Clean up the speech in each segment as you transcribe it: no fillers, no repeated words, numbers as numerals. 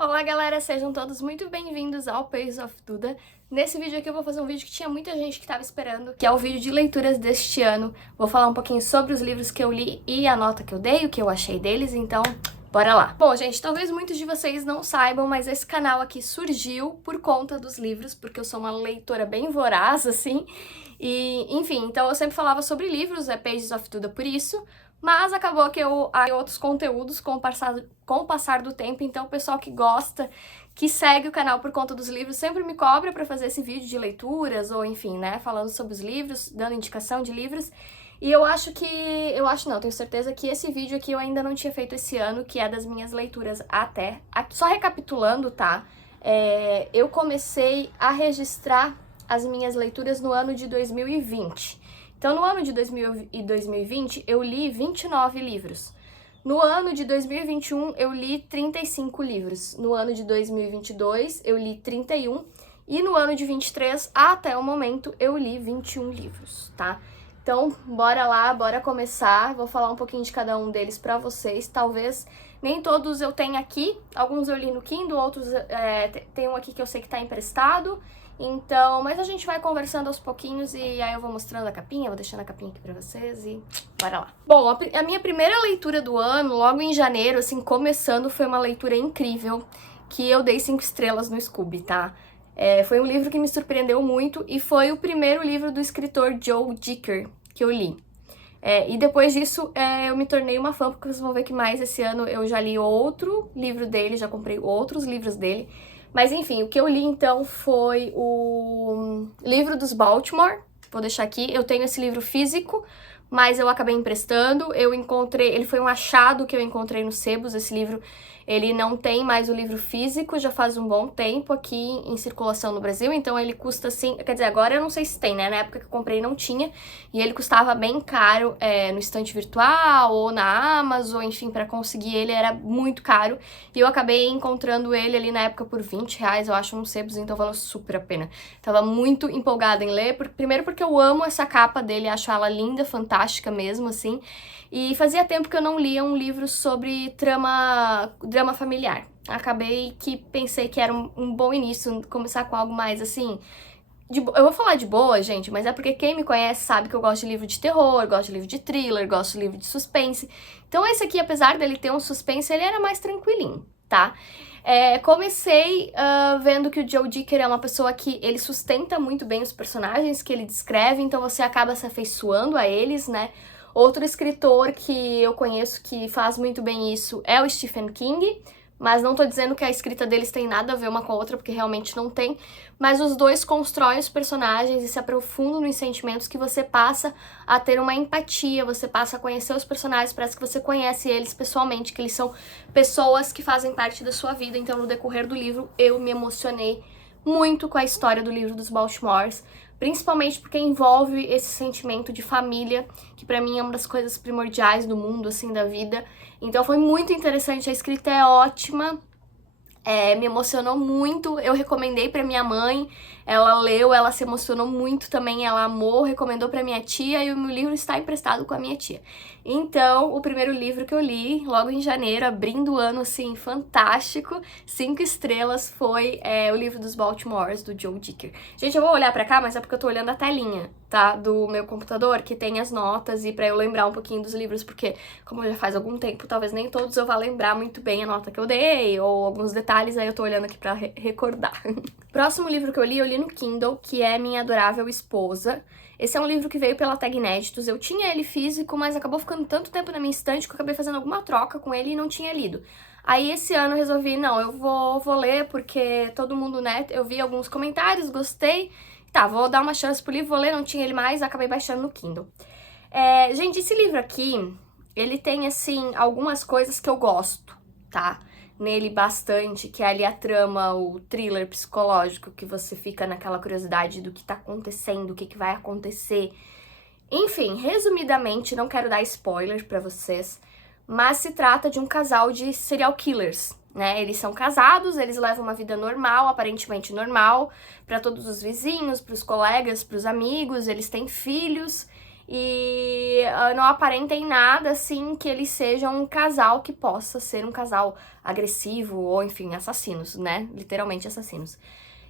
Olá galera, sejam todos muito bem-vindos ao Pages of Duda. Nesse vídeo aqui eu vou fazer um vídeo que tinha muita gente que estava esperando, que é o vídeo de leituras deste ano. Vou falar um pouquinho sobre os livros que eu li e a nota que eu dei, o que eu achei deles, então bora lá. Bom, gente, talvez muitos de vocês não saibam, mas esse canal aqui surgiu por conta dos livros, porque eu sou uma leitora bem voraz, assim. E, enfim, então eu sempre falava sobre livros, é Pages of Duda por isso. Mas acabou que há outros conteúdos com o passar do tempo, então o pessoal que gosta, que segue o canal por conta dos livros, sempre me cobra pra fazer esse vídeo de leituras, ou enfim, né, falando sobre os livros, dando indicação de livros. E tenho certeza que esse vídeo aqui eu ainda não tinha feito esse ano, que é das minhas leituras até aqui. Só recapitulando, tá? Eu comecei a registrar as minhas leituras no ano de 2020. Então, no ano de 2020, eu li 29 livros. No ano de 2021, eu li 35 livros. No ano de 2022, eu li 31. E no ano de 23, até o momento, eu li 21 livros, tá? Então, bora lá, bora começar. Vou falar um pouquinho de cada um deles pra vocês. Talvez nem todos eu tenha aqui. Alguns eu li no Kindle, outros tem um aqui que eu sei que tá emprestado. Então, mas a gente vai conversando aos pouquinhos e aí eu vou mostrando a capinha, vou deixando a capinha aqui pra vocês e bora lá. Bom, a minha primeira leitura do ano, logo em janeiro, assim, começando, foi uma leitura incrível, que eu dei 5 estrelas no Scooby, tá? Foi um livro que me surpreendeu muito e foi o primeiro livro do escritor Joe Dicker que eu li. E depois disso, eu me tornei uma fã, porque vocês vão ver que mais esse ano eu já li outro livro dele, já comprei outros livros dele. Mas enfim, o que eu li então foi o livro dos Baltimore. Vou deixar aqui. Eu tenho esse livro físico, mas eu acabei emprestando. Ele foi um achado que eu encontrei no Sebos. Esse livro, ele não tem mais o livro físico, já faz um bom tempo aqui em circulação no Brasil, então ele custa assim, quer dizer, agora eu não sei se tem, né? Na época que eu comprei não tinha, e ele custava bem caro no estante virtual ou na Amazon, enfim, pra conseguir ele era muito caro, e eu acabei encontrando ele ali na época por R$20, eu acho, no Sebos, então valeu super a pena. Tava muito empolgada em ler, primeiro porque eu amo essa capa dele, acho ela linda, fantástica mesmo, assim, e fazia tempo que eu não lia um livro sobre drama familiar. Acabei que pensei que era um bom início começar com algo mais assim. Eu vou falar de boa, gente, mas é porque quem me conhece sabe que eu gosto de livro de terror, gosto de livro de thriller, gosto de livro de suspense. Então esse aqui, apesar dele ter um suspense, ele era mais tranquilinho, tá? Comecei vendo que o Joe Dicker é uma pessoa que ele sustenta muito bem os personagens que ele descreve, então você acaba se afeiçoando a eles, né? Outro escritor que eu conheço que faz muito bem isso é o Stephen King, mas não tô dizendo que a escrita deles tem nada a ver uma com a outra, porque realmente não tem, mas os dois constroem os personagens e se aprofundam nos sentimentos que você passa a ter uma empatia, você passa a conhecer os personagens, parece que você conhece eles pessoalmente, que eles são pessoas que fazem parte da sua vida, então no decorrer do livro eu me emocionei muito com a história do livro dos Baltimores, principalmente porque envolve esse sentimento de família, que pra mim é uma das coisas primordiais do mundo, assim, da vida. Então foi muito interessante, a escrita é ótima, me emocionou muito, eu recomendei pra minha mãe, ela leu, ela se emocionou muito também, ela amou, recomendou pra minha tia e o meu livro está emprestado com a minha tia. Então, o primeiro livro que eu li, logo em janeiro, abrindo o ano, assim, fantástico, 5 estrelas, foi o livro dos Baltimores, do Joe Dicker. Gente, eu vou olhar pra cá, mas é porque eu tô olhando a telinha, tá, do meu computador, que tem as notas, e pra eu lembrar um pouquinho dos livros, porque como já faz algum tempo, talvez nem todos eu vá lembrar muito bem a nota que eu dei, ou alguns detalhes, aí eu tô olhando aqui pra recordar. Próximo livro que eu li no Kindle, que é Minha Adorável Esposa. Esse é um livro que veio pela Tag Inéditos, eu tinha ele físico, mas acabou ficando tanto tempo na minha estante que eu acabei fazendo alguma troca com ele e não tinha lido. Aí esse ano eu resolvi, não, eu vou ler porque todo mundo, né, eu vi alguns comentários, gostei, tá, vou dar uma chance pro livro, vou ler, não tinha ele mais, acabei baixando no Kindle. Gente, esse livro aqui, ele tem, assim, algumas coisas que eu gosto, tá? Nele bastante, que é ali a trama, o thriller psicológico, que você fica naquela curiosidade do que tá acontecendo, o que vai acontecer. Enfim, resumidamente, não quero dar spoiler pra vocês, mas se trata de um casal de serial killers, né? Eles são casados, eles levam uma vida normal, aparentemente normal, pra todos os vizinhos, pros colegas, pros amigos, eles têm filhos, e não aparenta em nada, assim, que eles sejam um casal que possa ser um casal agressivo ou, enfim, assassinos, né? Literalmente assassinos.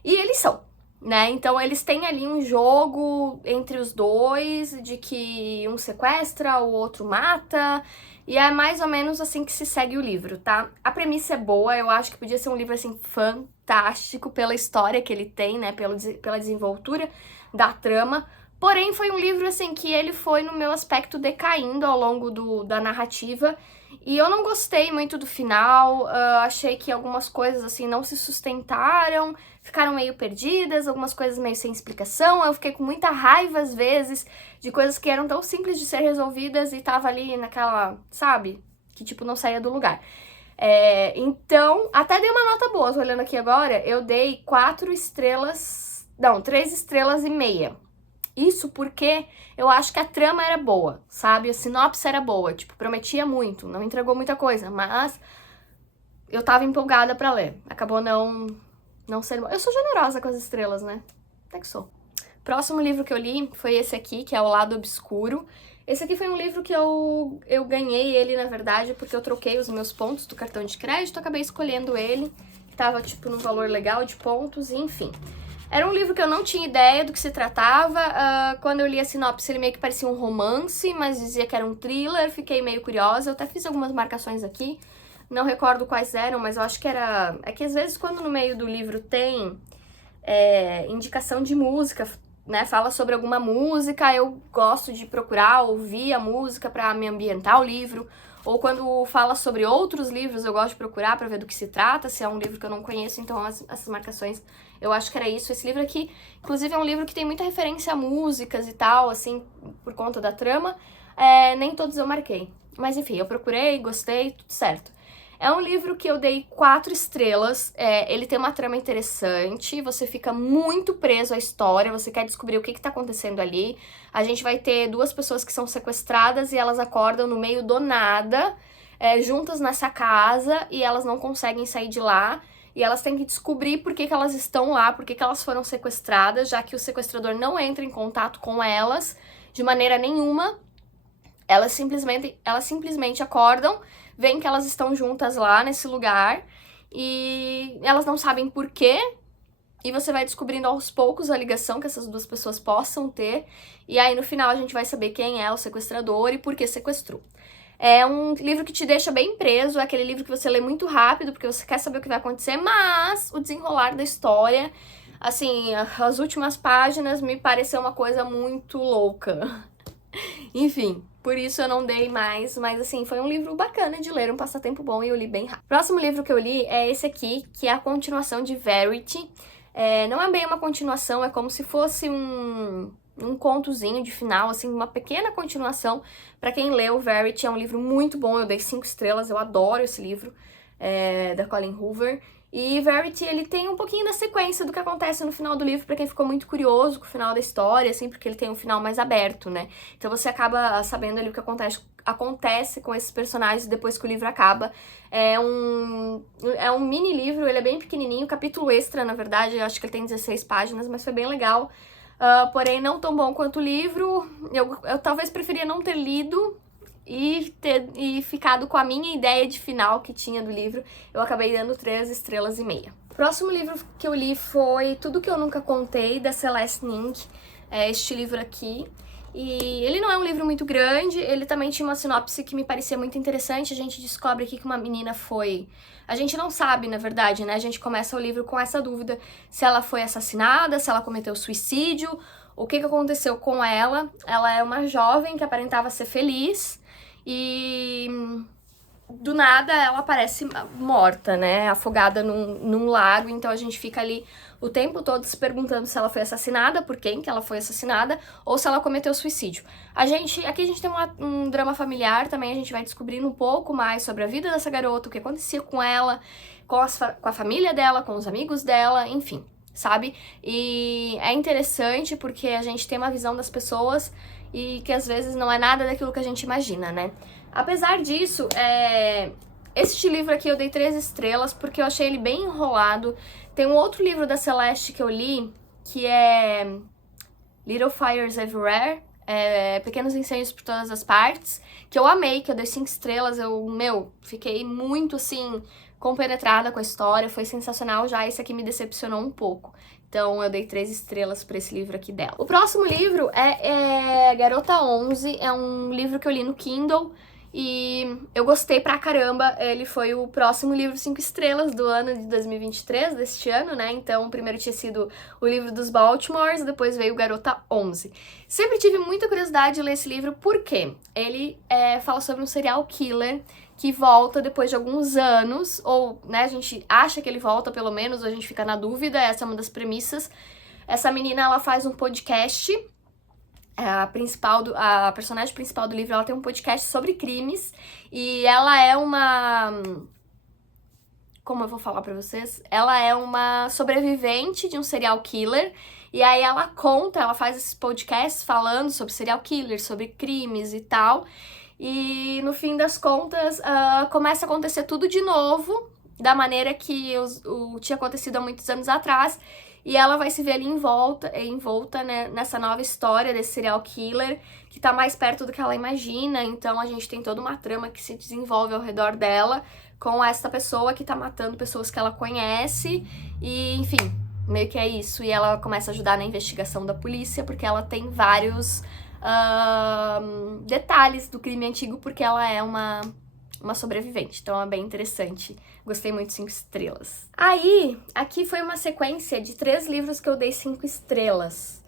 E eles são, né? Então eles têm ali um jogo entre os dois, de que um sequestra, o outro mata, e é mais ou menos assim que se segue o livro, tá? A premissa é boa, eu acho que podia ser um livro, assim, fantástico pela história que ele tem, né? Pela desenvoltura da trama. Porém, foi um livro, assim, que ele foi, no meu aspecto, decaindo ao longo da narrativa. E eu não gostei muito do final, achei que algumas coisas, assim, não se sustentaram, ficaram meio perdidas, algumas coisas meio sem explicação. Eu fiquei com muita raiva, às vezes, de coisas que eram tão simples de ser resolvidas e tava ali naquela, sabe? Que, tipo, não saía do lugar. Então, até dei uma nota boa, tô olhando aqui agora, eu dei 4 estrelas, não, 3 estrelas e meia. Isso porque eu acho que a trama era boa, sabe? A sinopse era boa, tipo, prometia muito, não entregou muita coisa, mas eu tava empolgada pra ler. Acabou não sendo... Eu sou generosa com as estrelas, né? Até que sou. Próximo livro que eu li foi esse aqui, que é O Lado Obscuro. Esse aqui foi um livro que eu ganhei ele, na verdade, porque eu troquei os meus pontos do cartão de crédito, acabei escolhendo ele, que tava, tipo, num valor legal de pontos, e enfim. Era um livro que eu não tinha ideia do que se tratava. Quando eu li a sinopse, ele meio que parecia um romance, mas dizia que era um thriller. Fiquei meio curiosa. Eu até fiz algumas marcações aqui. Não recordo quais eram, mas eu acho que era... É que às vezes quando no meio do livro tem indicação de música, né? Fala sobre alguma música, eu gosto de procurar ouvir a música pra me ambientar o livro. Ou quando fala sobre outros livros, eu gosto de procurar pra ver do que se trata, se é um livro que eu não conheço, então essas marcações, eu acho que era isso. Esse livro aqui, inclusive, é um livro que tem muita referência a músicas e tal, assim, por conta da trama. Nem todos eu marquei. Mas enfim, eu procurei, gostei, tudo certo. É um livro que eu dei 4 estrelas, ele tem uma trama interessante, você fica muito preso à história, você quer descobrir o que tá acontecendo ali. A gente vai ter 2 pessoas que são sequestradas e elas acordam no meio do nada, juntas nessa casa, e elas não conseguem sair de lá. E elas têm que descobrir por que elas estão lá, por que elas foram sequestradas, já que o sequestrador não entra em contato com elas de maneira nenhuma. Elas simplesmente acordam, veem que elas estão juntas lá nesse lugar e elas não sabem por quê. E você vai descobrindo aos poucos a ligação que essas 2 pessoas possam ter. E aí no final a gente vai saber quem é o sequestrador e por que sequestrou. É um livro que te deixa bem preso, é aquele livro que você lê muito rápido porque você quer saber o que vai acontecer, mas o desenrolar da história, assim, as últimas páginas me pareceu uma coisa muito louca. Enfim, por isso eu não dei mais, mas assim, foi um livro bacana de ler, um passatempo bom e eu li bem rápido. O próximo livro que eu li é esse aqui, que é a continuação de Verity. Não é bem uma continuação, é como se fosse um contozinho de final, assim, uma pequena continuação. Pra quem leu, Verity é um livro muito bom, eu dei 5 estrelas, eu adoro esse livro, da Colleen Hoover. E Verity, ele tem um pouquinho da sequência do que acontece no final do livro, pra quem ficou muito curioso com o final da história, assim, porque ele tem um final mais aberto, né? Então você acaba sabendo ali o que acontece com esses personagens depois que o livro acaba. É um mini livro, ele é bem pequenininho, capítulo extra, na verdade, eu acho que ele tem 16 páginas, mas foi bem legal. Porém, não tão bom quanto o livro. Eu talvez preferia não ter lido e ficado com a minha ideia de final que tinha do livro. Eu acabei dando 3 estrelas e meia. O próximo livro que eu li foi Tudo Que Eu Nunca Contei, da Celeste Ning. Este livro aqui. E ele não é um livro muito grande, ele também tinha uma sinopse que me parecia muito interessante. A gente descobre aqui que uma menina foi... A gente não sabe, na verdade, né? A gente começa o livro com essa dúvida se ela foi assassinada, se ela cometeu suicídio, o que aconteceu com ela. Ela é uma jovem que aparentava ser feliz e do nada ela aparece morta, né? Afogada num lago, então a gente fica ali o tempo todo se perguntando se ela foi assassinada, por quem que ela foi assassinada, ou se ela cometeu suicídio. Aqui a gente tem um drama familiar também, a gente vai descobrindo um pouco mais sobre a vida dessa garota, o que acontecia com ela, com a família dela, com os amigos dela, enfim, sabe? E é interessante porque a gente tem uma visão das pessoas e que às vezes não é nada daquilo que a gente imagina, né? Apesar disso, este livro aqui eu dei 3 estrelas porque eu achei ele bem enrolado. Tem um outro livro da Celeste que eu li, que é Little Fires Everywhere. Pequenos Incêndios por Todas as Partes, que eu amei, que eu dei 5 estrelas, fiquei muito, assim, compenetrada com a história, foi sensacional. Já esse aqui me decepcionou um pouco. Então eu dei 3 estrelas pra esse livro aqui dela. O próximo livro é Garota 11, é um livro que eu li no Kindle e eu gostei pra caramba. Ele foi o próximo livro 5 estrelas do ano de 2023, deste ano, né? Então o primeiro tinha sido o livro dos Baltimores, depois veio Garota 11. Sempre tive muita curiosidade de ler esse livro porque ele fala sobre um serial killer que volta depois de alguns anos, ou, né, a gente acha que ele volta pelo menos, ou a gente fica na dúvida, essa é uma das premissas. Essa menina, ela faz um podcast, a personagem principal do livro, ela tem um podcast sobre crimes, e ela é uma... Como eu vou falar pra vocês? Ela é uma sobrevivente de um serial killer, e aí ela faz esses podcasts falando sobre serial killer, sobre crimes e tal. E no fim das contas, começa a acontecer tudo de novo, da maneira que tinha acontecido há muitos anos atrás. E ela vai se ver ali envolta, né, nessa nova história desse serial killer, que tá mais perto do que ela imagina. Então a gente tem toda uma trama que se desenvolve ao redor dela, com essa pessoa que tá matando pessoas que ela conhece. E, enfim, meio que é isso. E ela começa a ajudar na investigação da polícia, porque ela tem vários... detalhes do crime antigo, porque ela é uma sobrevivente, então é bem interessante. Gostei muito, 5 estrelas. Aí, aqui foi uma sequência de 3 livros que eu dei 5 estrelas,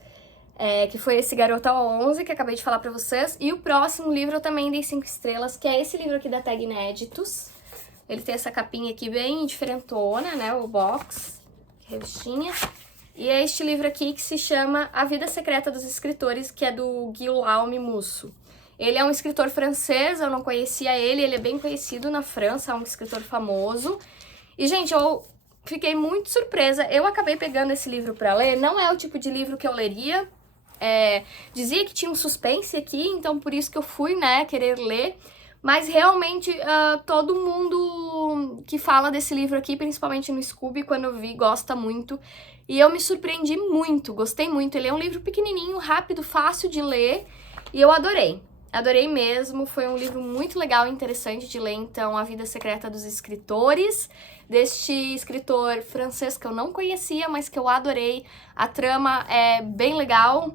que foi esse Garota 11, que eu acabei de falar pra vocês, e o próximo livro eu também dei 5 estrelas, que é esse livro aqui da Tag Inéditos. Ele tem essa capinha aqui bem diferentona, né, o box, revistinha. E é este livro aqui que se chama A Vida Secreta dos Escritores, que é do Guillaume Musso. Ele é um escritor francês, eu não conhecia ele é bem conhecido na França, é um escritor famoso. E, gente, eu fiquei muito surpresa. Eu acabei pegando esse livro pra ler, não é o tipo de livro que eu leria. Dizia que tinha um suspense aqui, então por isso que eu fui, né, querer ler. Mas realmente todo mundo que fala desse livro aqui, principalmente no Scooby, quando eu vi, gosta muito. E eu me surpreendi muito, gostei muito. Ele é um livro pequenininho, rápido, fácil de ler e eu adorei. Adorei mesmo, foi um livro muito legal e interessante de ler, então, A Vida Secreta dos Escritores, deste escritor francês que eu não conhecia, mas que eu adorei. A trama é bem legal,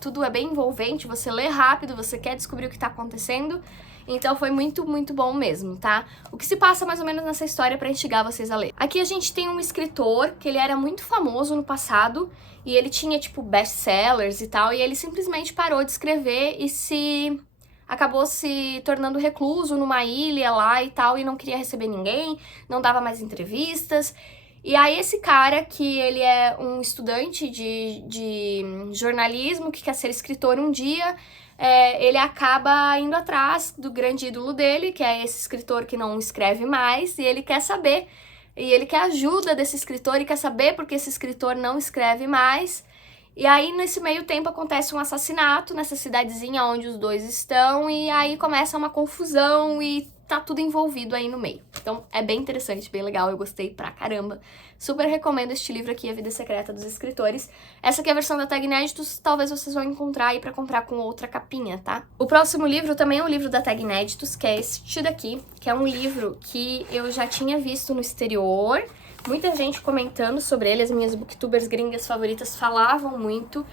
tudo é bem envolvente, você lê rápido, você quer descobrir o que tá acontecendo. Então foi muito, muito bom mesmo, tá? O que se passa mais ou menos nessa história pra instigar vocês a ler. Aqui a gente tem um escritor que ele era muito famoso no passado e ele tinha, tipo, best-sellers e tal, e ele simplesmente parou de escrever e acabou se tornando recluso numa ilha lá e tal, e não queria receber ninguém, não dava mais entrevistas. E aí esse cara, que ele é um estudante de jornalismo, que quer ser escritor um dia, ele acaba indo atrás do grande ídolo dele, que é esse escritor que não escreve mais, e ele quer saber, e ele quer ajuda desse escritor, e quer saber porque esse escritor não escreve mais. E aí, nesse meio tempo, acontece um assassinato nessa cidadezinha onde os dois estão, e aí começa uma confusão e tá tudo envolvido aí no meio. Então, é bem interessante, bem legal, eu gostei pra caramba. Super recomendo este livro aqui, A Vida Secreta dos Escritores. Essa aqui é a versão da Tag Inéditos, talvez vocês vão encontrar aí pra comprar com outra capinha, tá? O próximo livro também é um livro da Tag Inéditos, que é este daqui, que é um livro que eu já tinha visto no exterior, muita gente comentando sobre ele, as minhas booktubers gringas favoritas falavam muito.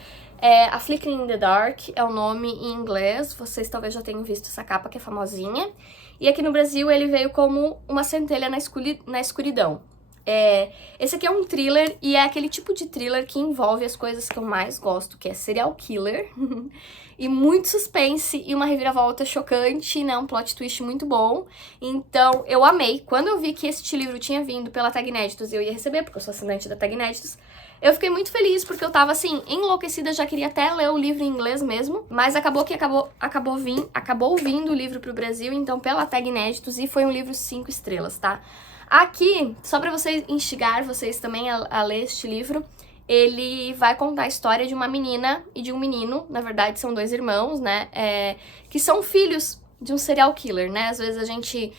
A Flickering in the Dark é o nome em inglês, vocês talvez já tenham visto essa capa que é famosinha. E aqui no Brasil ele veio como Uma Centelha na Escuridão. Esse aqui é um thriller e é aquele tipo de thriller que envolve as coisas que eu mais gosto, que é serial killer, e muito suspense e uma reviravolta chocante, né, um plot twist muito bom. Então eu amei. Quando eu vi que este livro tinha vindo pela Tag Inéditos e eu ia receber, porque eu sou assinante da Tag Inéditos, eu fiquei muito feliz, porque eu tava, assim, enlouquecida, já queria até ler o livro em inglês mesmo, mas acabou vindo o livro pro Brasil, então pela Tag Inéditos, e foi um livro 5 estrelas, tá? Aqui, só pra vocês instigar vocês também a ler este livro, ele vai contar a história de uma menina e de um menino, na verdade são 2 irmãos, né, que são filhos de um serial killer, né? Às vezes a gente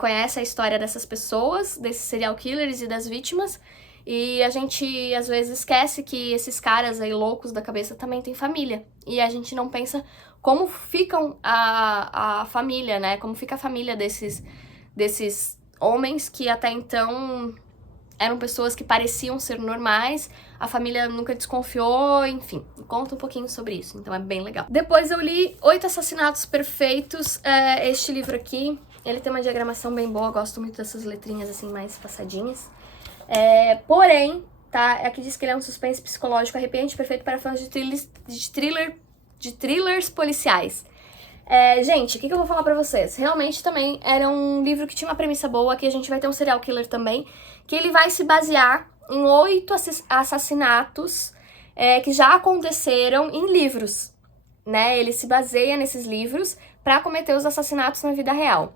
conhece a história dessas pessoas, desses serial killers e das vítimas, E a gente, às vezes, esquece que esses caras aí loucos da cabeça também têm família. E a gente não pensa como ficam a família, né? Como fica a família desses homens que até então eram pessoas que pareciam ser normais, a família nunca desconfiou, enfim, conta um pouquinho sobre isso, então é bem legal. Depois eu li 8 Assassinatos Perfeitos, este livro aqui, ele tem uma diagramação bem boa, gosto muito dessas letrinhas assim mais passadinhas. Porém, tá, aqui diz que ele é um suspense psicológico arrepiante, perfeito para fãs de thrillers policiais. Gente, o que eu vou falar pra vocês? Realmente também era um livro que tinha uma premissa boa, que a gente vai ter um serial killer também, que ele vai se basear em 8 assassinatos que já aconteceram em livros, né? Ele se baseia nesses livros pra cometer os assassinatos na vida real.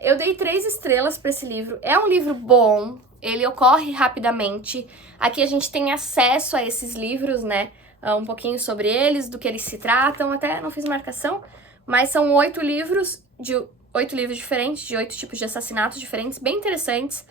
Eu dei 3 estrelas pra esse livro. É um livro bom, ele ocorre rapidamente. Aqui a gente tem acesso a esses livros, né? Um pouquinho sobre eles, do que eles se tratam, até não fiz marcação, mas são 8 livros diferentes, de 8 tipos de assassinatos diferentes, bem interessantes.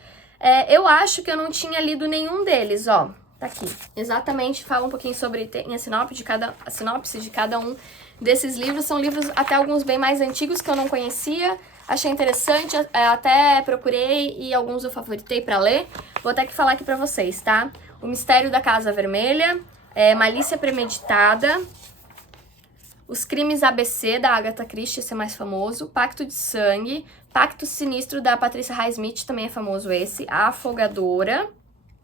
Eu acho que eu não tinha lido nenhum deles, ó, tá aqui. Exatamente, fala um pouquinho sobre, tem a sinopse de cada um desses livros, são livros até alguns bem mais antigos que eu não conhecia, achei interessante, até procurei e alguns eu favoritei pra ler. Vou até que falar aqui pra vocês, tá? O Mistério da Casa Vermelha, Malícia Premeditada, Os Crimes ABC, da Agatha Christie, esse é mais famoso, Pacto de Sangue, Pacto Sinistro, da Patricia Highsmith, também é famoso esse, A Afogadora,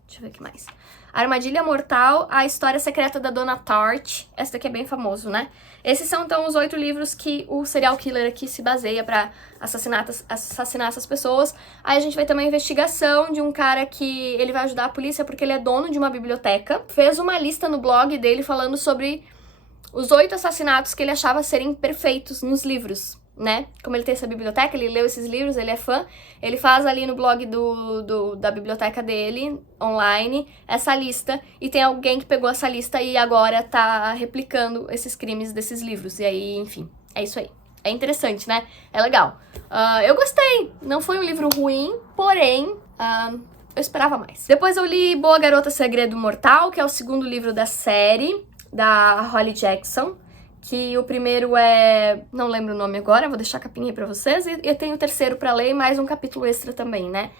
deixa eu ver o que mais, Armadilha Mortal, A História Secreta da Dona Tart, essa daqui é bem famoso, né? Esses são, então, os 8 livros que o serial killer aqui se baseia pra assassinar essas pessoas. Aí a gente vai ter uma investigação de um cara que ele vai ajudar a polícia porque ele é dono de uma biblioteca. Fez uma lista no blog dele falando sobre os 8 assassinatos que ele achava serem perfeitos nos livros, né? Como ele tem essa biblioteca, ele leu esses livros, ele é fã, ele faz ali no blog da biblioteca dele, online, essa lista, e tem alguém que pegou essa lista e agora tá replicando esses crimes desses livros, e aí, enfim, é isso aí. É interessante, né? É legal. Eu gostei, não foi um livro ruim, porém, eu esperava mais. Depois eu li Boa Garota Segredo Mortal, que é o 2º livro da série, da Holly Jackson, que o primeiro não lembro o nome agora, vou deixar a capinha aí pra vocês, e eu tenho o 3º pra ler e mais um capítulo extra também, né?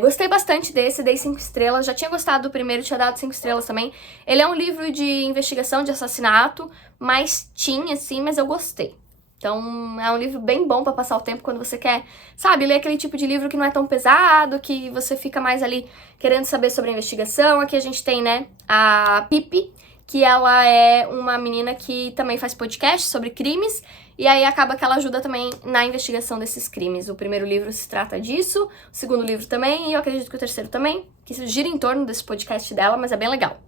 Gostei bastante desse, dei 5 estrelas, já tinha gostado do primeiro, tinha dado 5 estrelas também. Ele é um livro de investigação, de assassinato, mais teen, assim, mas eu gostei. Então, é um livro bem bom pra passar o tempo quando você quer, sabe, ler aquele tipo de livro que não é tão pesado, que você fica mais ali querendo saber sobre a investigação. Aqui a gente tem, né, a Pippi, que ela é uma menina que também faz podcast sobre crimes, e aí acaba que ela ajuda também na investigação desses crimes. O primeiro livro se trata disso, o 2º livro também, e eu acredito que o 3º também, que isso gira em torno desse podcast dela, mas é bem legal.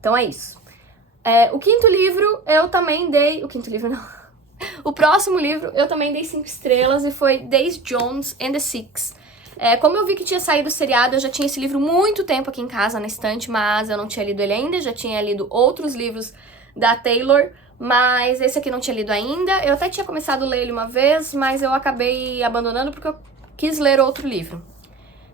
Então é isso. O 5º livro, eu também dei... O 5º livro, não. O próximo livro, eu também dei 5 estrelas, e foi Daisy Jones and the Six. Como eu vi que tinha saído o seriado, eu já tinha esse livro muito tempo aqui em casa, na estante, mas eu não tinha lido ele ainda, já tinha lido outros livros da Taylor, mas esse aqui não tinha lido ainda. Eu até tinha começado a ler ele uma vez, mas eu acabei abandonando porque eu quis ler outro livro.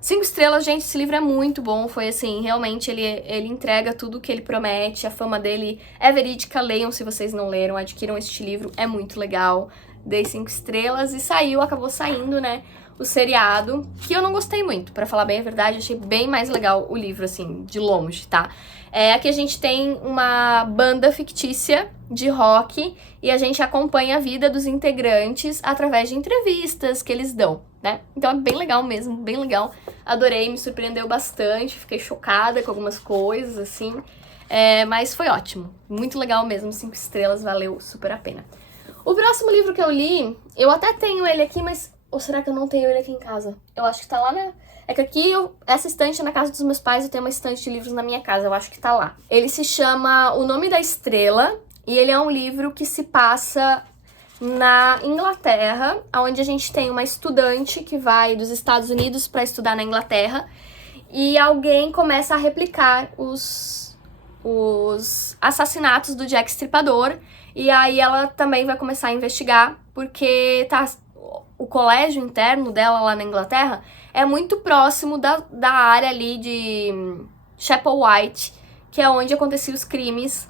5 estrelas, gente, esse livro é muito bom, foi assim, realmente ele entrega tudo o que ele promete, a fama dele é verídica, leiam se vocês não leram, adquiram este livro, é muito legal. Dei 5 estrelas e acabou saindo, né, o seriado, que eu não gostei muito, pra falar bem a verdade, achei bem mais legal o livro, assim, de longe, tá? Aqui a gente tem uma banda fictícia de rock e a gente acompanha a vida dos integrantes através de entrevistas que eles dão, né? Então é bem legal mesmo, bem legal. Adorei, me surpreendeu bastante, fiquei chocada com algumas coisas, assim, mas foi ótimo, muito legal mesmo, 5 estrelas, valeu super a pena. O próximo livro que eu li, eu até tenho ele aqui, mas... Ou será que eu não tenho ele aqui em casa? Eu acho que tá lá na... É que aqui, essa estante é na casa dos meus pais, eu tenho uma estante de livros na minha casa, eu acho que tá lá. Ele se chama O Nome da Estrela, e ele é um livro que se passa na Inglaterra, onde a gente tem uma estudante que vai dos Estados Unidos pra estudar na Inglaterra, e alguém começa a replicar os assassinatos do Jack Stripador, e aí ela também vai começar a investigar, porque o colégio interno dela lá na Inglaterra é muito próximo da área ali de Chapel-White, que é onde aconteciam os crimes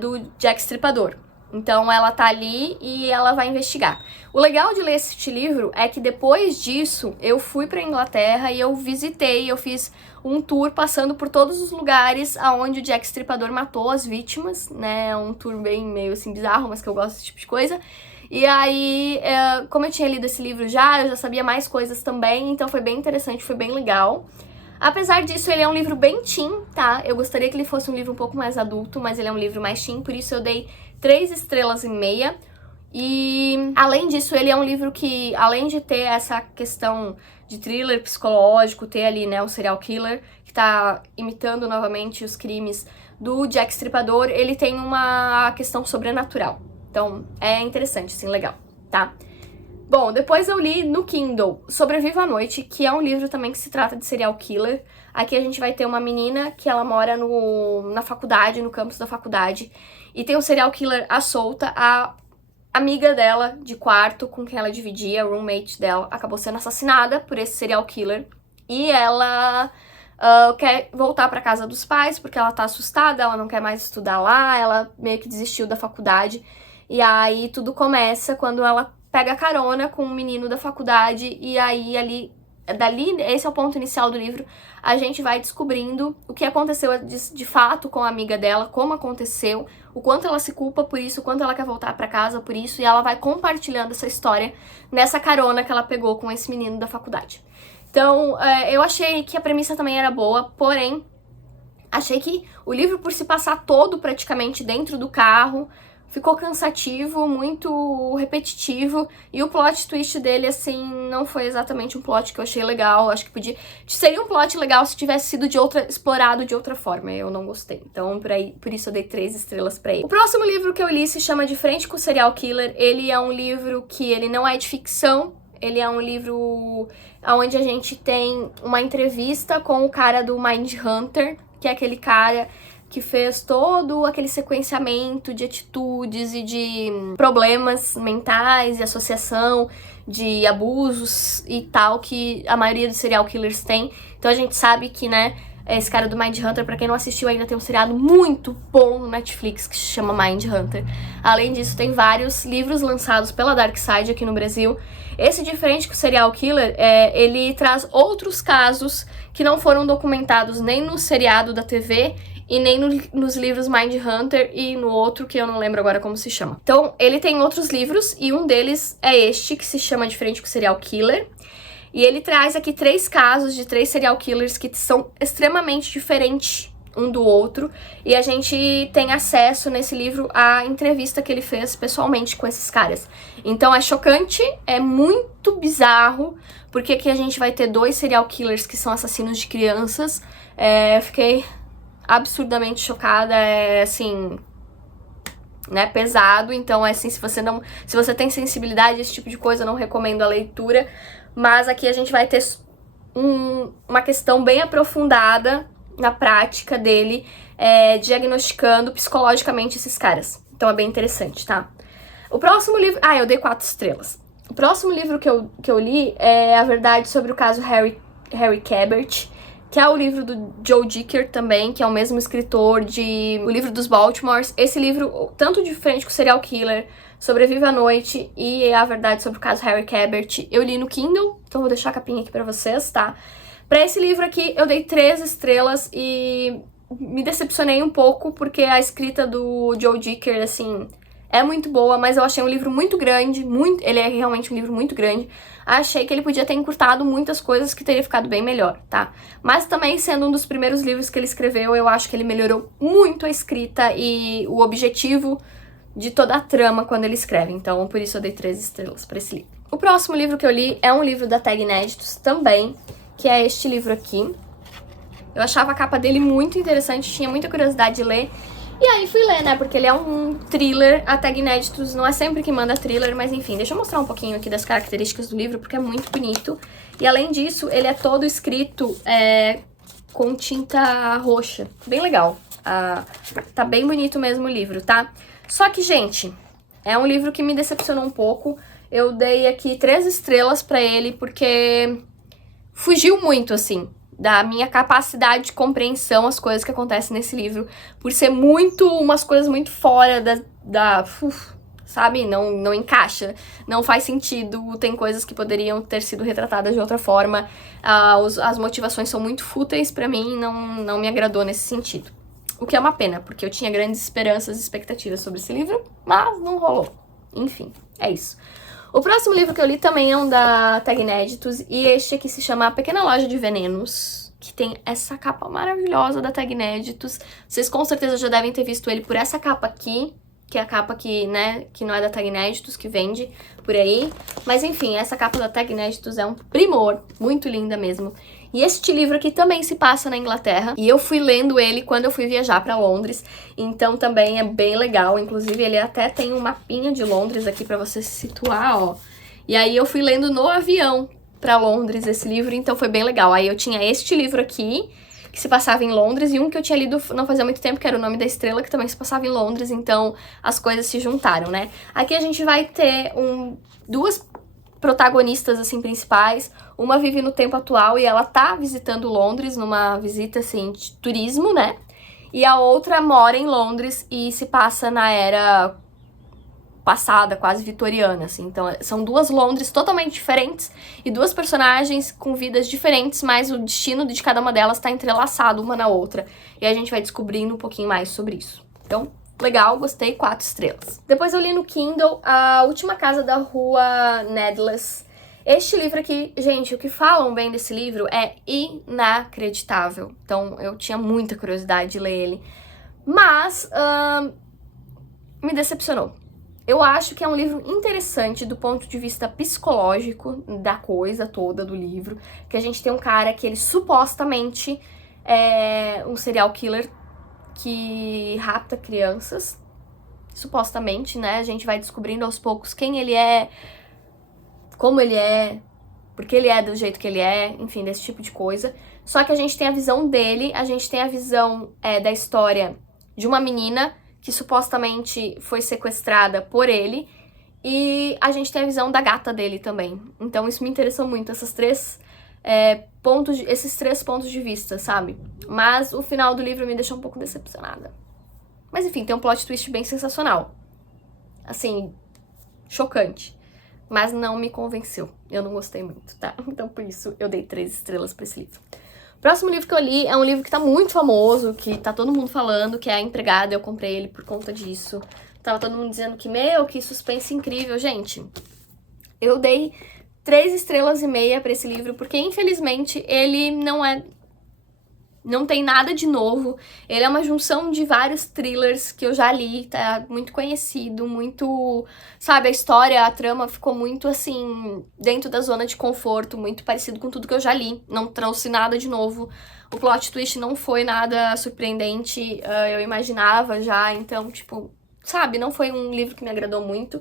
do Jack Stripador. Então ela tá ali e ela vai investigar. O legal de ler este livro é que depois disso eu fui pra Inglaterra e eu visitei, eu fiz um tour passando por todos os lugares aonde o Jack Stripador matou as vítimas, né? Um tour bem meio assim bizarro, mas que eu gosto desse tipo de coisa. E aí, como eu tinha lido esse livro já, eu já sabia mais coisas também, então foi bem interessante, foi bem legal. Apesar disso, ele é um livro bem teen, tá? Eu gostaria que ele fosse um livro um pouco mais adulto, mas ele é um livro mais teen, por isso eu dei 3,5 estrelas. E, além disso, ele é um livro que, além de ter essa questão de thriller psicológico, ter ali, né, um serial killer que tá imitando novamente os crimes do Jack Stripador, ele tem uma questão sobrenatural. Então, é interessante, assim, legal, tá? Bom, depois eu li no Kindle Sobreviva à Noite, que é um livro também que se trata de serial killer. Aqui a gente vai ter uma menina que ela mora na faculdade, no campus da faculdade, e tem um serial killer à solta. A amiga dela de quarto com quem ela dividia, a roommate dela, acabou sendo assassinada por esse serial killer. E ela quer voltar pra casa dos pais porque ela tá assustada, ela não quer mais estudar lá, ela meio que desistiu da faculdade. E aí tudo começa quando ela pega carona com um menino da faculdade e aí dali, esse é o ponto inicial do livro, a gente vai descobrindo o que aconteceu de fato com a amiga dela, como aconteceu, o quanto ela se culpa por isso, o quanto ela quer voltar pra casa por isso, e ela vai compartilhando essa história nessa carona que ela pegou com esse menino da faculdade. Então, eu achei que a premissa também era boa, porém, achei que o livro, por se passar todo praticamente dentro do carro, ficou cansativo, muito repetitivo, e o plot twist dele, assim, não foi exatamente um plot que eu achei legal. Acho que seria um plot legal se tivesse sido explorado de outra forma. Eu não gostei. Então, por isso eu dei 3 estrelas pra ele. O próximo livro que eu li se chama De Frente com o Serial Killer. Ele é um livro que ele não é de ficção. Ele é um livro onde a gente tem uma entrevista com o cara do Mindhunter, que é aquele cara que fez todo aquele sequenciamento de atitudes e de problemas mentais e associação de abusos e tal que a maioria dos serial killers tem. Então a gente sabe que, né, esse cara do Mindhunter, pra quem não assistiu ainda, tem um seriado muito bom no Netflix que se chama Mindhunter. Além disso, tem vários livros lançados pela Darkside aqui no Brasil. Esse, diferente com o serial killer, ele traz outros casos que não foram documentados nem no seriado da TV e nem nos livros Mindhunter e no outro que eu não lembro agora como se chama. Então, ele tem outros livros e um deles é este, que se chama De Frente com o Serial Killer. E ele traz aqui 3 casos de 3 serial killers que são extremamente diferentes um do outro. E a gente tem acesso nesse livro à entrevista que ele fez pessoalmente com esses caras. Então é chocante, é muito bizarro, porque aqui a gente vai ter 2 serial killers que são assassinos de crianças. Fiquei absurdamente chocada, assim, né, pesado. Então, assim, se você tem sensibilidade a esse tipo de coisa, eu não recomendo a leitura. Mas aqui a gente vai ter uma questão bem aprofundada na prática dele, diagnosticando psicologicamente esses caras. Então é bem interessante, tá? O próximo livro... eu dei 4 estrelas. O próximo livro que eu li é A Verdade sobre o Caso Harry Cabert, que é o livro do Joe Dicker também, que é o mesmo escritor de O Livro dos Baltimores. Esse livro, tanto De Frente com o Serial Killer, Sobreviva à Noite e A Verdade sobre o Caso Harry Cabert, eu li no Kindle, então vou deixar a capinha aqui pra vocês, tá? Pra esse livro aqui, eu dei 3 estrelas e me decepcionei um pouco, porque a escrita do Joe Dicker, assim, é muito boa, mas eu achei um livro muito grande, ele é realmente um livro muito grande. Achei que ele podia ter encurtado muitas coisas que teria ficado bem melhor, tá? Mas também, sendo um dos primeiros livros que ele escreveu, eu acho que ele melhorou muito a escrita e o objetivo de toda a trama quando ele escreve. Então, por isso eu dei 3 estrelas pra esse livro. O próximo livro que eu li é um livro da Tag Inéditos também, que é este livro aqui. Eu achava a capa dele muito interessante, tinha muita curiosidade de ler. E aí fui ler, né, porque ele é um thriller, a Tag Inéditos não é sempre que manda thriller, mas enfim, deixa eu mostrar um pouquinho aqui das características do livro, porque é muito bonito. E além disso, ele é todo escrito com tinta roxa, bem legal. Tá bem bonito mesmo o livro, tá? Só que, gente, é um livro que me decepcionou um pouco. eu dei aqui 3 estrelas pra ele, porque fugiu muito, assim, da minha capacidade de compreensão as coisas que acontecem nesse livro, por ser umas coisas muito fora sabe? Não encaixa, não faz sentido, tem coisas que poderiam ter sido retratadas de outra forma, as motivações são muito fúteis pra mim, não me agradou nesse sentido. O que é uma pena, porque eu tinha grandes esperanças e expectativas sobre esse livro, mas não rolou. Enfim, é isso. O próximo livro que eu li também é um da Tag Inéditos, e este aqui se chama A Pequena Loja de Venenos, que tem essa capa maravilhosa da Tag Inéditos. Vocês com certeza já devem ter visto ele por essa capa aqui, que é a capa que, né, que não é da Tag Inéditos, que vende por aí. Mas enfim, essa capa da Tag Inéditos é um primor, muito linda mesmo. E este livro aqui também se passa na Inglaterra, e eu fui lendo ele quando eu fui viajar pra Londres, então também é bem legal, inclusive ele até tem um mapinha de Londres aqui pra você se situar, ó. E aí eu fui lendo no avião pra Londres esse livro, então foi bem legal. Aí eu tinha este livro aqui, que se passava em Londres, e um que eu tinha lido não fazia muito tempo, que era O Nome da Estrela, que também se passava em Londres, então as coisas se juntaram, né? Aqui a gente vai ter duas protagonistas, assim, principais. Uma vive no tempo atual e ela tá visitando Londres, numa visita, assim, de turismo, né? E a outra mora em Londres e se passa na era passada, quase vitoriana, assim. Então, são duas Londres totalmente diferentes e duas personagens com vidas diferentes, mas o destino de cada uma delas tá entrelaçado uma na outra. E a gente vai descobrindo um pouquinho mais sobre isso. Então, legal, gostei, 4 estrelas. Depois eu li no Kindle A Última Casa da Rua Needless. Este livro aqui, gente, o que falam bem desse livro é inacreditável. Então, eu tinha muita curiosidade de ler ele. Mas, me decepcionou. Eu acho que é um livro interessante do ponto de vista psicológico da coisa toda do livro. Que a gente tem um cara que ele supostamente é um serial killer que rapta crianças. Supostamente, né? A gente vai descobrindo aos poucos quem ele é, como ele é, porque ele é do jeito que ele é, enfim, desse tipo de coisa. Só que a gente tem a visão dele, a gente tem a visão da história de uma menina que supostamente foi sequestrada por ele, e a gente tem a visão da gata dele também. Então isso me interessou muito, esses três pontos de vista, sabe? Mas o final do livro me deixou um pouco decepcionada. Mas enfim, tem um plot twist bem sensacional. Assim, chocante. Mas não me convenceu. Eu não gostei muito, tá? Então por isso eu dei 3 estrelas pra esse livro. O próximo livro que eu li é um livro que tá muito famoso, que tá todo mundo falando, que é A Empregada. Eu comprei ele por conta disso. Tava todo mundo dizendo que suspense incrível. Gente, eu dei 3 estrelas e meia pra esse livro, porque infelizmente ele não tem nada de novo. Ele é uma junção de vários thrillers que eu já li, tá muito conhecido, muito, sabe, a história, a trama ficou muito, assim, dentro da zona de conforto, muito parecido com tudo que eu já li, não trouxe nada de novo. O plot twist não foi nada surpreendente, eu imaginava já, então, tipo, sabe, não foi um livro que me agradou muito,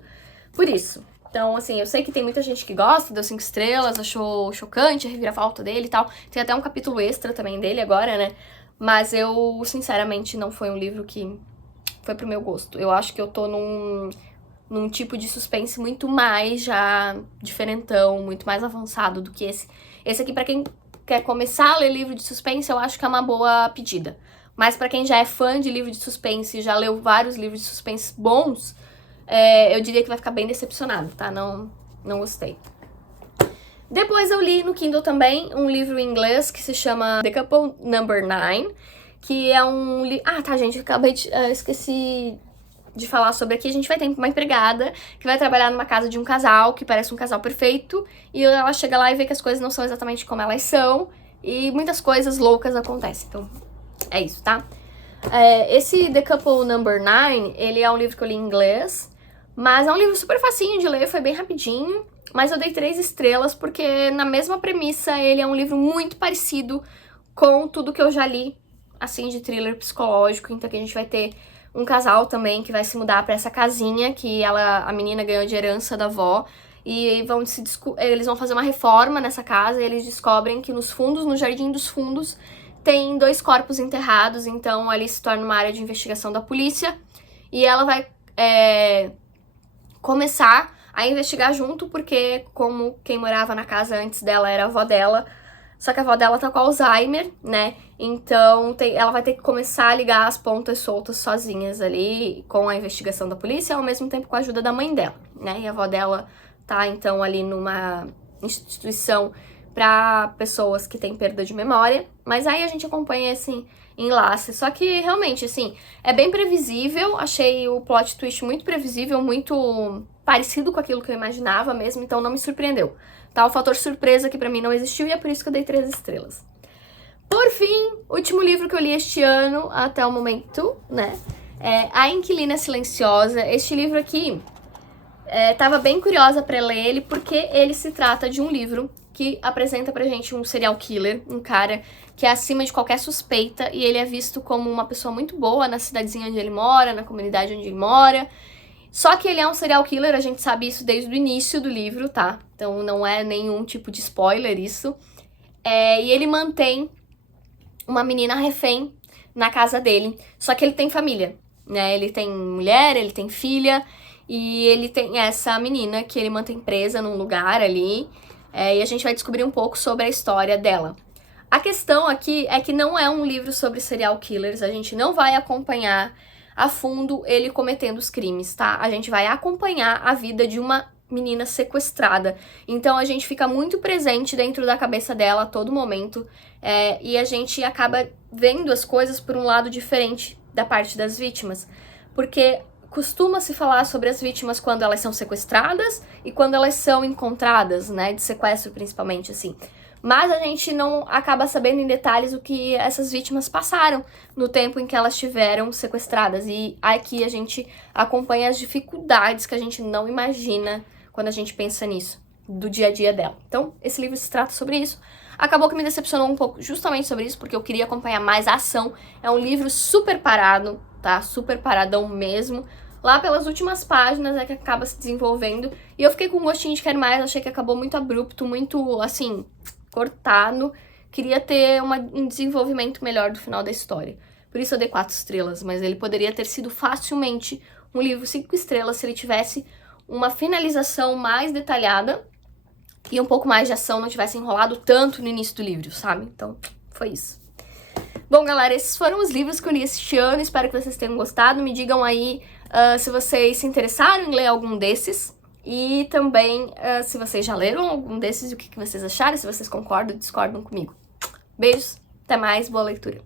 por isso. Então, assim, eu sei que tem muita gente que gosta, deu 5 estrelas, achou chocante a reviravolta dele e tal. Tem até um capítulo extra também dele agora, né? Mas eu, sinceramente, não foi um livro que foi pro meu gosto. Eu acho que eu tô num tipo de suspense muito mais já diferentão, muito mais avançado do que esse. Esse aqui, pra quem quer começar a ler livro de suspense, eu acho que é uma boa pedida. Mas pra quem já é fã de livro de suspense e já leu vários livros de suspense bons, eu diria que vai ficar bem decepcionado, tá? Não gostei. Depois eu li no Kindle também um livro em inglês que se chama The Couple Number 9, que é um livro... Ah, tá, gente, esqueci de falar sobre aqui. A gente vai ter uma empregada que vai trabalhar numa casa de um casal, que parece um casal perfeito, e ela chega lá e vê que as coisas não são exatamente como elas são, e muitas coisas loucas acontecem. Então, é isso, tá? Esse The Couple Number 9, ele é um livro que eu li em inglês, mas é um livro super facinho de ler, foi bem rapidinho, mas eu dei 3 estrelas porque na mesma premissa ele é um livro muito parecido com tudo que eu já li, assim, de thriller psicológico. Então aqui a gente vai ter um casal também que vai se mudar pra essa casinha que a menina ganhou de herança da avó, e eles vão fazer uma reforma nessa casa e eles descobrem que nos fundos, no jardim dos fundos, tem 2 corpos enterrados, então ali se torna uma área de investigação da polícia, e ela vai começar a investigar junto, porque como quem morava na casa antes dela era a avó dela, só que a avó dela tá com Alzheimer, né? Então ela vai ter que começar a ligar as pontas soltas sozinhas ali, com a investigação da polícia, ao mesmo tempo com a ajuda da mãe dela, né? E a avó dela tá, então, ali numa instituição para pessoas que têm perda de memória. Mas aí a gente acompanha esse enlace. Só que, realmente, assim, é bem previsível. Achei o plot twist muito previsível, muito parecido com aquilo que eu imaginava mesmo, então não me surpreendeu. Tá? O fator surpresa que pra mim não existiu e é por isso que eu dei 3 estrelas. Por fim, último livro que eu li este ano, até o momento, né? É A Inquilina Silenciosa. Este livro aqui, tava bem curiosa pra ler ele, porque ele se trata de um livro que apresenta pra gente um serial killer, um cara que é acima de qualquer suspeita, e ele é visto como uma pessoa muito boa na cidadezinha onde ele mora, na comunidade onde ele mora. Só que ele é um serial killer, a gente sabe isso desde o início do livro, tá? Então não é nenhum tipo de spoiler isso. E ele mantém uma menina refém na casa dele, só que ele tem família, né? Ele tem mulher, ele tem filha, e ele tem essa menina que ele mantém presa num lugar ali, e a gente vai descobrir um pouco sobre a história dela. A questão aqui é que não é um livro sobre serial killers, a gente não vai acompanhar a fundo ele cometendo os crimes, tá? A gente vai acompanhar a vida de uma menina sequestrada. Então a gente fica muito presente dentro da cabeça dela a todo momento, e a gente acaba vendo as coisas por um lado diferente da parte das vítimas, porque costuma-se falar sobre as vítimas quando elas são sequestradas e quando elas são encontradas, né, de sequestro principalmente, assim. Mas a gente não acaba sabendo em detalhes o que essas vítimas passaram no tempo em que elas estiveram sequestradas. E aqui a gente acompanha as dificuldades que a gente não imagina quando a gente pensa nisso, do dia a dia dela. Então, esse livro se trata sobre isso. Acabou que me decepcionou um pouco justamente sobre isso, porque eu queria acompanhar mais a ação. É um livro super parado, tá? Super paradão mesmo. Lá pelas últimas páginas é que acaba se desenvolvendo. E eu fiquei com um gostinho de quero mais, achei que acabou muito abrupto, muito, assim, cortado. Queria ter um desenvolvimento melhor do final da história. Por isso eu dei 4 estrelas, mas ele poderia ter sido facilmente um livro 5 estrelas se ele tivesse uma finalização mais detalhada e um pouco mais de ação, não tivesse enrolado tanto no início do livro, sabe? Então, foi isso. Bom, galera, esses foram os livros que eu li este ano, espero que vocês tenham gostado. Me digam aí se vocês se interessaram em ler algum desses. E também se vocês já leram algum desses e o que vocês acharam, se vocês concordam ou discordam comigo. Beijos, até mais, boa leitura.